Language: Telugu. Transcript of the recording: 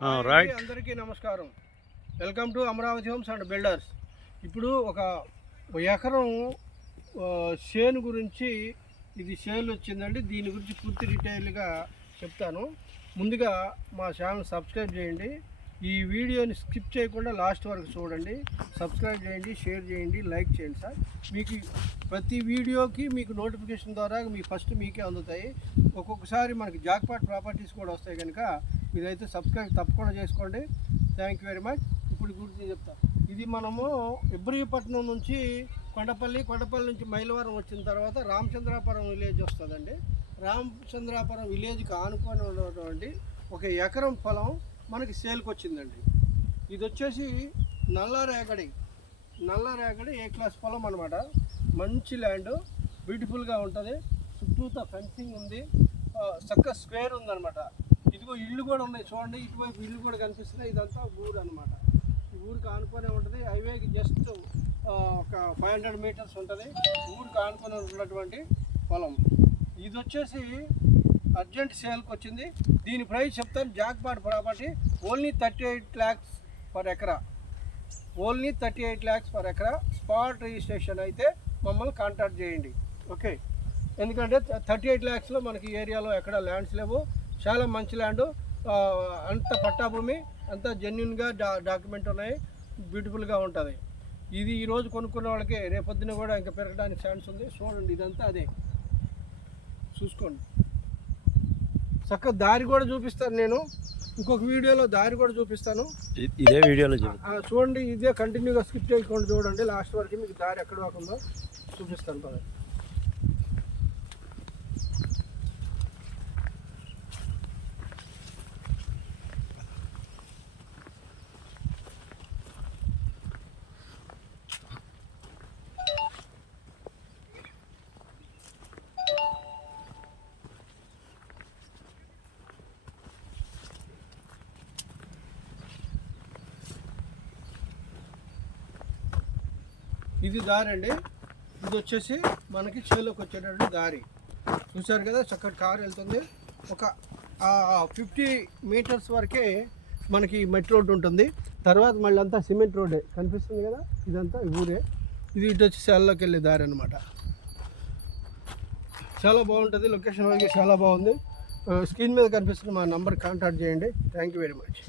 రైట్. అందరికీ నమస్కారం. Welcome to Amaravati homes and builders. ఇప్పుడు ఒక ఎకరం చేను గురించి, ఇది సేల్ వచ్చిందండి. దీని గురించి పూర్తి డీటెయిల్గా చెప్తాను. ముందుగా మా ఛానల్ సబ్స్క్రైబ్ చేయండి. ఈ వీడియోని స్కిప్ చేయకుండా లాస్ట్ వరకు చూడండి. సబ్స్క్రైబ్ చేయండి, షేర్ చేయండి, లైక్ చేయండి సార్. మీకు ప్రతి వీడియోకి మీకు నోటిఫికేషన్ ద్వారా ఫస్ట్ మీకే అందుతాయి. ఒక్కొక్కసారి మనకి జాక్పాట్ ప్రాపర్టీస్ కూడా వస్తాయి కనుక మీరైతే సబ్స్క్రైబ్ తప్పకుండా చేసుకోండి. Thank you very much. ఇప్పుడు గురించి చెప్తాను. ఇది మనము ఇబ్రహీపట్నం నుంచి కొండపల్లి నుంచి మైలవరం వచ్చిన తర్వాత రామచంద్రాపురం విలేజ్ వస్తుందండి. రామచంద్రాపురం విలేజ్కి ఆనుకొని ఉన్నటువంటి ఒక ఎకరం పొలం మనకి సేల్కి వచ్చిందండి. ఇది వచ్చేసి నల్లరేగడి ఏ క్లాస్ పొలం అనమాట. మంచి ల్యాండ్, బ్యూటిఫుల్గా ఉంటుంది. చుట్టూతో ఫెన్సింగ్ ఉంది, చక్క స్క్వేర్ ఉందన్నమాట. ఇదిగో ఇల్లు కూడా ఉన్నాయి చూడండి. ఇటువైపు ఇల్లు కూడా కనిపిస్తున్నాయి. ఇదంతా ఊరు అనమాట. ఈ ఊరికి ఆనుకొనే ఉంటుంది. హైవేకి జస్ట్ ఒక 500 మీటర్స్ ఉంటుంది. ఊరికి ఆనుకొని ఉన్నటువంటి పొలం. ఇది వచ్చేసి అర్జెంట్ సేల్కి వచ్చింది. దీని ప్రైస్ చెప్తాను. Jackpot property only 38 lakhs per ఎకరా. ఓన్లీ 38 lakhs పర్ ఎకరా. స్పాట్ రిజిస్ట్రేషన్ అయితే మమ్మల్ని కాంటాక్ట్ చేయండి. ఓకే, ఎందుకంటే 38 lakhsలో మనకి ఏరియాలో ఎక్కడ ల్యాండ్స్ లేవు. చాలా మంచి ల్యాండ్, అంత పట్టాభూమి, అంత జెన్యున్గా డాక్యుమెంట్ ఉన్నాయి, బ్యూటిఫుల్గా ఉంటుంది. ఇది ఈరోజు కొనుక్కున్న వాళ్ళకి రేపొద్దున కూడా ఇంకా పెరగడానికి ఛాన్స్ ఉంది. చూడండి, ఇదంతా అదే, చూసుకోండి. చక్కగా దారి కూడా చూపిస్తాను నేను. ఇంకొక వీడియోలో దారి కూడా చూపిస్తాను. ఇదే వీడియోలో చూడండి. ఇదే కంటిన్యూగా స్కిప్ చేయకుండా చూడండి. లాస్ట్ వరకు మీకు దారి ఎక్కడ ఉందో చూపిస్తాను పదండి. ఇది దారి అండి. ఇది వచ్చేసి మనకి చేలోకి వచ్చేటటువంటి దారి. చూశారు కదా, చక్కటి కారు వెళ్తుంది. ఒక 50 మీటర్స్ వరకే మనకి మట్టి రోడ్డు ఉంటుంది. తర్వాత మళ్ళీ అంతా సిమెంట్ రోడ్డే కనిపిస్తుంది కదా. ఇదంతా ఊరే. ఇది ఇటు వచ్చి చేలోకి వెళ్ళే దారి అనమాట. చాలా బాగుంటుంది. లొకేషన్ వరకు చాలా బాగుంది. స్క్రీన్ మీద కనిపిస్తున్న మా నంబర్ కాంటాక్ట్ చేయండి. Thank you very much.